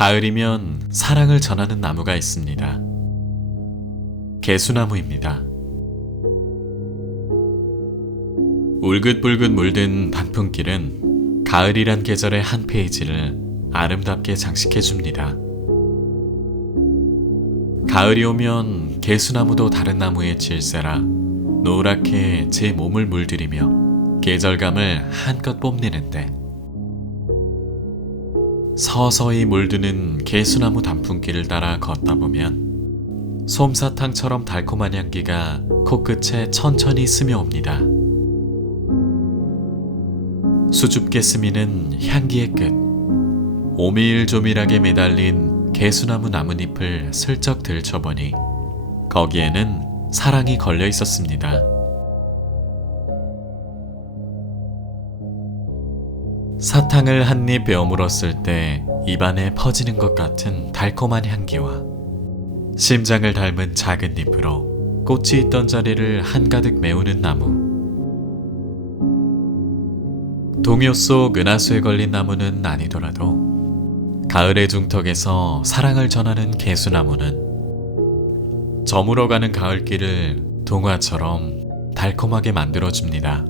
가을이면 사랑을 전하는 나무가 있습니다. 개수나무입니다. 울긋불긋 물든 단풍길은 가을이란 계절의 한 페이지를 아름답게 장식해줍니다. 가을이 오면 개수나무도 다른 나무의 질세라 노랗게 제 몸을 물들이며 계절감을 한껏 뽐내는데 서서히 물드는 개수나무 단풍길을 따라 걷다 보면 솜사탕처럼 달콤한 향기가 코끝에 천천히 스며옵니다. 수줍게 스미는 향기의 끝. 오밀조밀하게 매달린 개수나무 나뭇잎을 슬쩍 들춰보니 거기에는 사랑이 걸려 있었습니다. 사탕을 한입 베어 물었을 때 입안에 퍼지는 것 같은 달콤한 향기와 심장을 닮은 작은 잎으로 꽃이 있던 자리를 한가득 메우는 나무. 동요 속 은하수에 걸린 나무는 아니더라도 가을의 중턱에서 사랑을 전하는 개수나무는 저물어가는 가을길을 동화처럼 달콤하게 만들어줍니다.